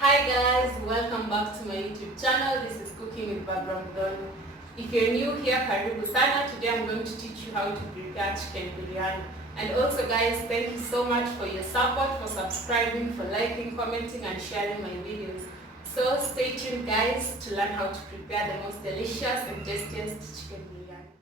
Hi guys, welcome back to my YouTube channel. This is Cooking with Biryani. If you're new here, karibu sana. Today I'm going to teach you how to prepare chicken biryani. And also guys, thank you so much for your support, for subscribing, for liking, commenting and sharing my videos. So stay tuned guys to learn how to prepare the most delicious and tastiest chicken biryani.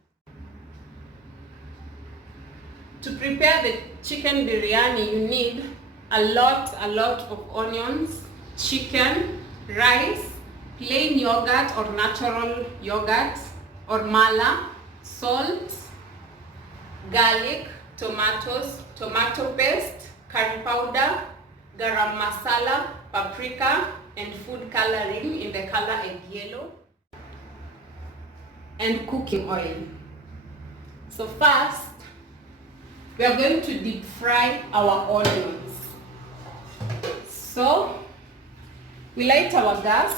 To prepare the chicken biryani, you need a lot of onions, chicken, rice, plain yogurt or natural yogurt or mala, salt, garlic, tomatoes, tomato paste, curry powder, garam masala, paprika and food coloring in the color egg yellow, and cooking oil. So first, we are going to deep fry our onions. So we light our gas.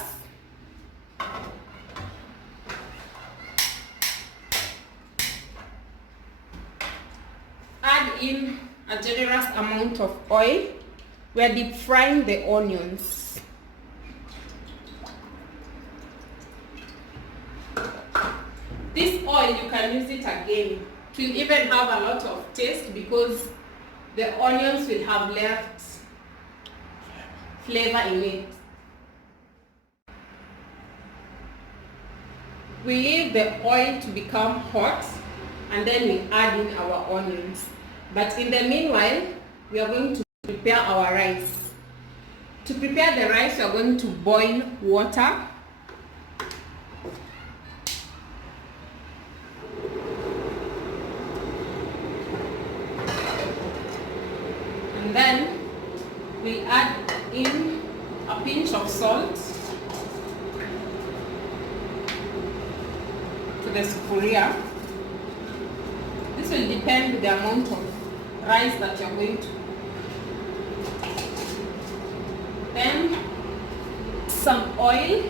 Add in a generous amount of oil. We are deep frying the onions. This oil, you can use it again. It will even have a lot of taste because the onions will have left flavor in it. We leave the oil to become hot and then we add in our onions. But in the meanwhile, we are going to prepare our rice. To prepare the rice, we are going to boil water. And then we add in a pinch of salt to the sufuria. This will depend the amount of rice that you're going to. Then some oil.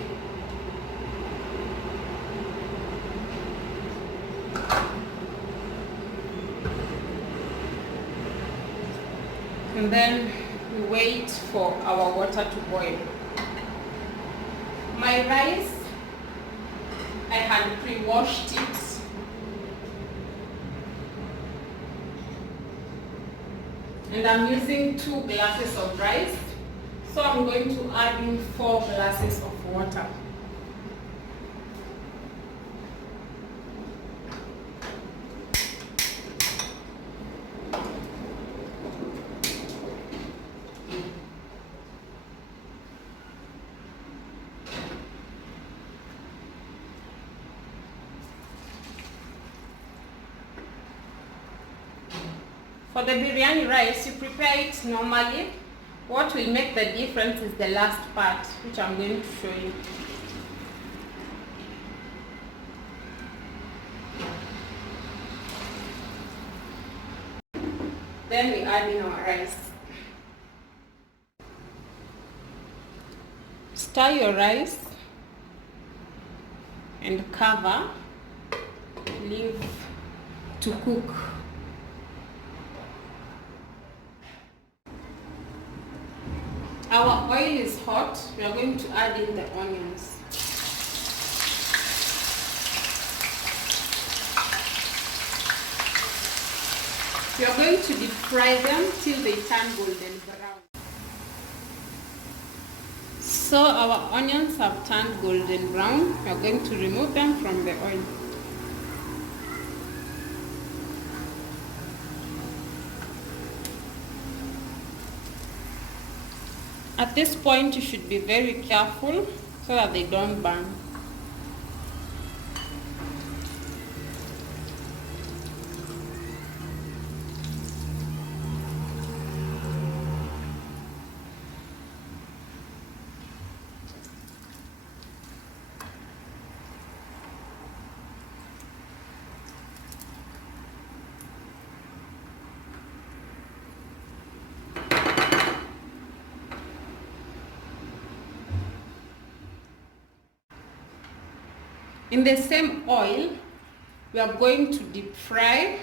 And then we wait for our water to boil. My rice, I had pre-washed it. And I'm using 2 glasses of rice. So I'm going to add in 4 glasses of water. For the biryani rice, you prepare it normally. What will make the difference is the last part, which I'm going to show you. Then we add in our rice. Stir your rice and cover. Leave to cook. Our oil is hot. We are going to add in the onions. We are going to deep fry them till they turn golden brown. So our onions have turned golden brown. We are going to remove them from the oil. At this point, you should be very careful so that they don't burn. In the same oil, we are going to deep fry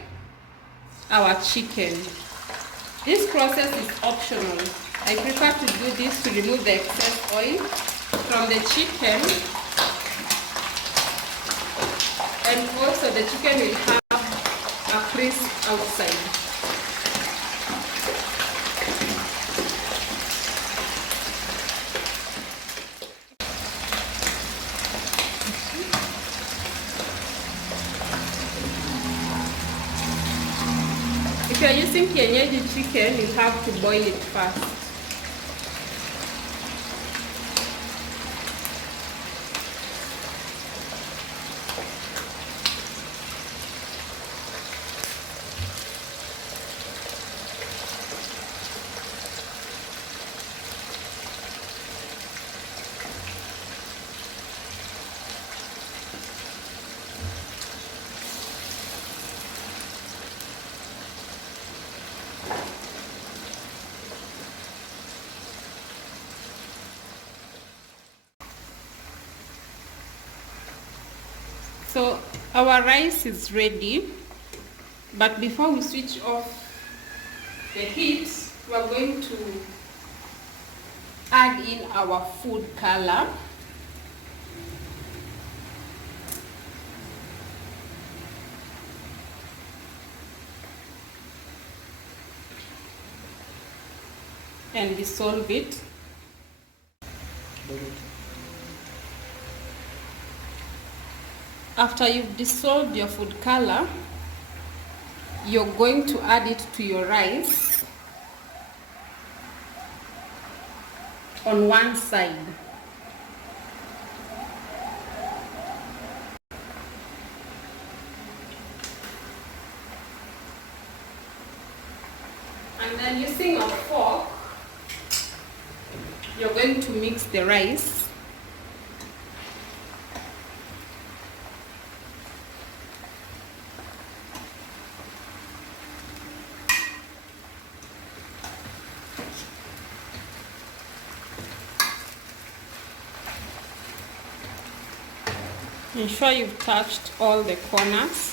our chicken. This process is optional. I prefer to do this to remove the excess oil from the chicken, and also the chicken will have a crisp outside. If you are using kienyeji chicken, you have to boil it first. So our rice is ready, but before we switch off the heat, we are going to add in our food color. And dissolve it. After you've dissolved your food color, you're going to add it to your rice on one side. And then using a fork, you're going to mix the rice. Ensure you've touched all the corners.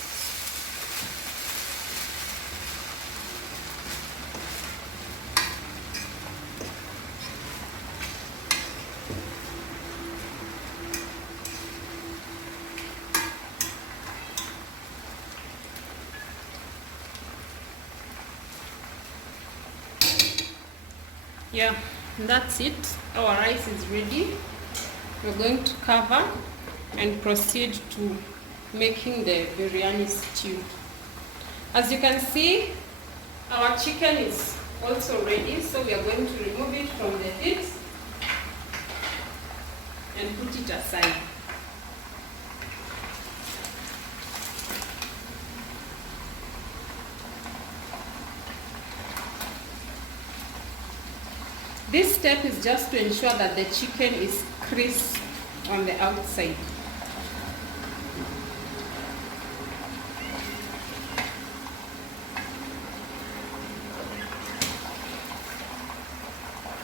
Yeah, that's it. Our rice is ready. We're going to cover and proceed to making the biryani stew. As you can see, our chicken is also ready, so we are going to remove it from the heat and put it aside. This step is just to ensure that the chicken is crisp on the outside.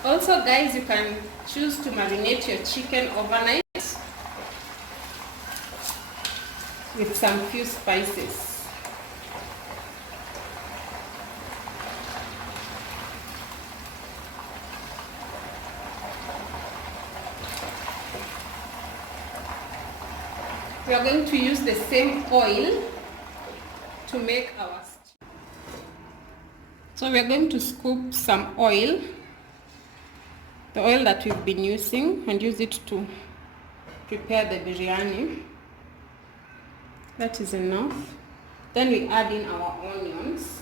Also guys, you can choose to marinate your chicken overnight with some few spices. We are going to use the same oil to make our stew. So we are going to scoop some oil, the oil that we've been using, and use it to prepare the biryani. That is enough. Then we add in our onions.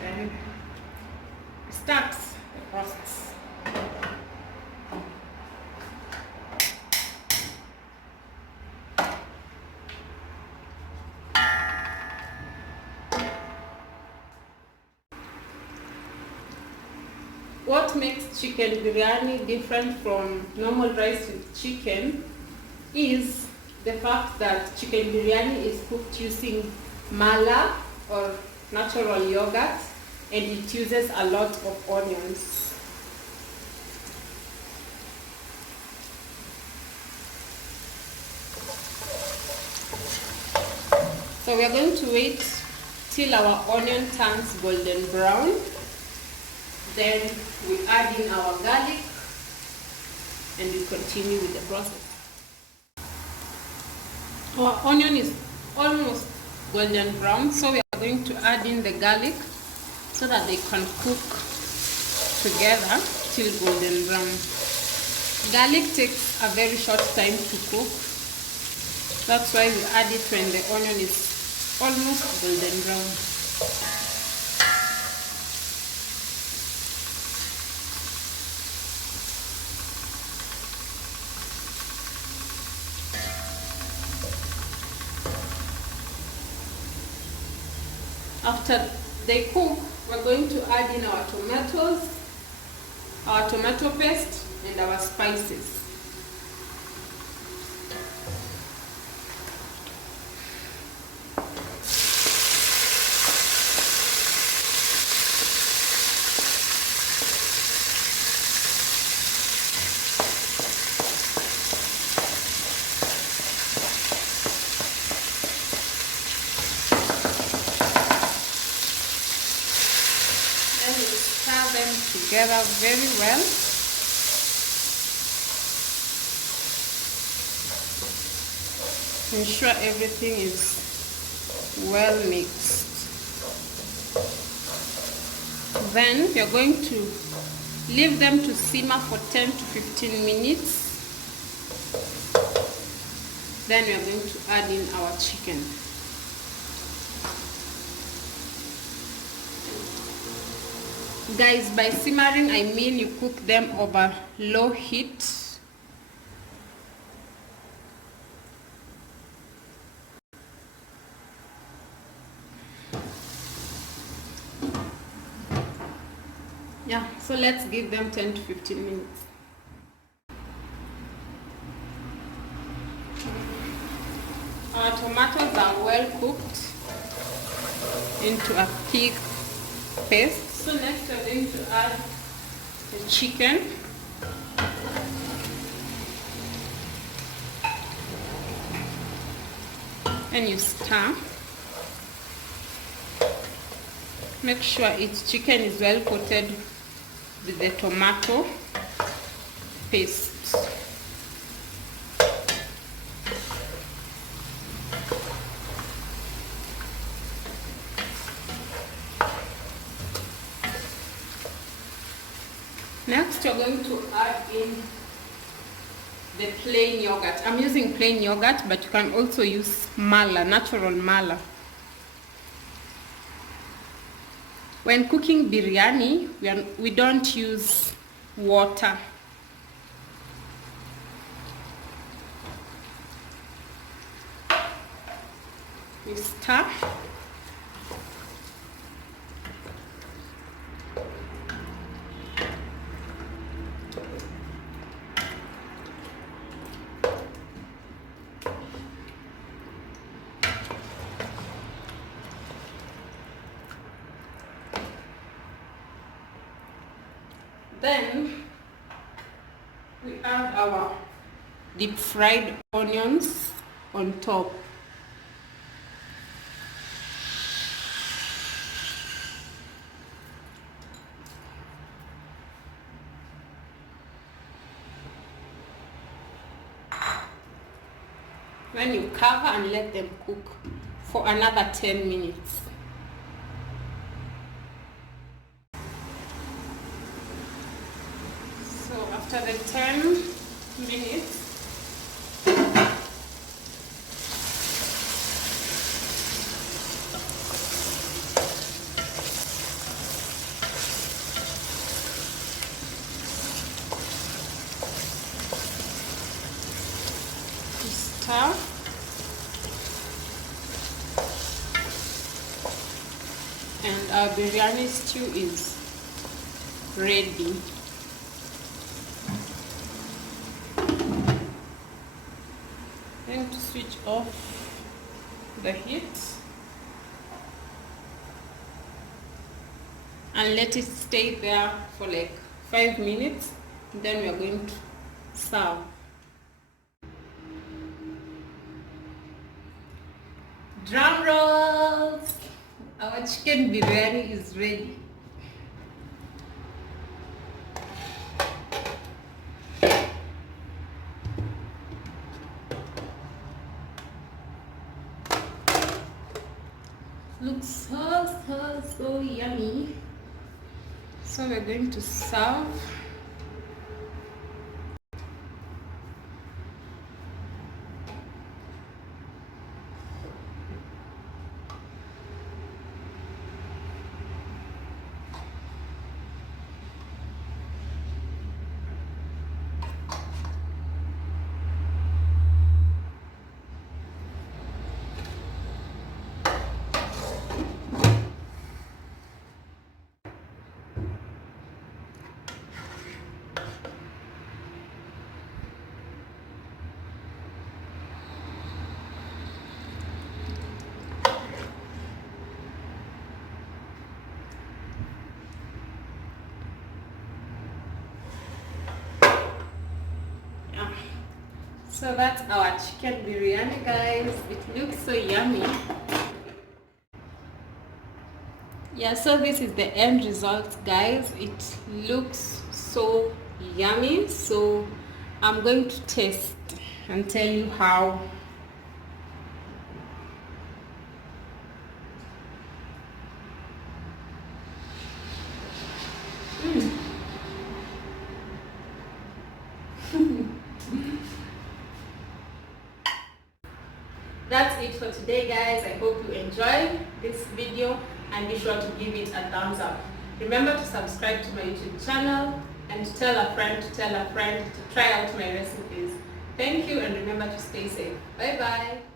Then start the process. What makes chicken biryani different from normal rice with chicken is the fact that chicken biryani is cooked using mala or natural yogurt, and it uses a lot of onions. So we are going to wait till our onion turns golden brown. Then we add in our garlic and we continue with the process. Our onion is almost golden brown, so we are going to add in the garlic so that they can cook together till golden brown. Garlic takes a very short time to cook. That's why we add it when the onion is almost golden brown. After they cook, we're going to add in our tomatoes, our tomato paste, and our spices. Then we stir them together very well. Ensure everything is well mixed. Then we are going to leave them to simmer for 10 to 15 minutes. Then we are going to add in our chicken. Guys, by simmering I mean you cook them over low heat. Yeah, so let's give them 10 to 15 minutes. Our tomatoes are well cooked into a thick paste. So next we're going to add the chicken. And you stir. Make sure each chicken is well coated with the tomato paste. Next, you're going to add in the plain yogurt. I'm using plain yogurt, but you can also use mala, natural mala. When cooking biryani, we don't use water. We stir. Then we add our deep fried onions on top. Then you cover and let them cook for another 10 minutes. After the 10 minutes, stir. And our biryani stew is ready. Then to switch off the heat and let it stay there for like 5 minutes. Then we are going to serve. Drum rolls! Our chicken biryani is ready. Looks so yummy. So we're going to serve. So that's our chicken biryani, guys. It looks so yummy. Yeah, so this is the end result, guys. It looks so yummy. So I'm going to taste and tell you how. That's it for today, guys. I hope you enjoyed this video and be sure to give it a thumbs up. Remember to subscribe to my YouTube channel and to tell a friend to try out my recipes. Thank you, and remember to stay safe. Bye bye.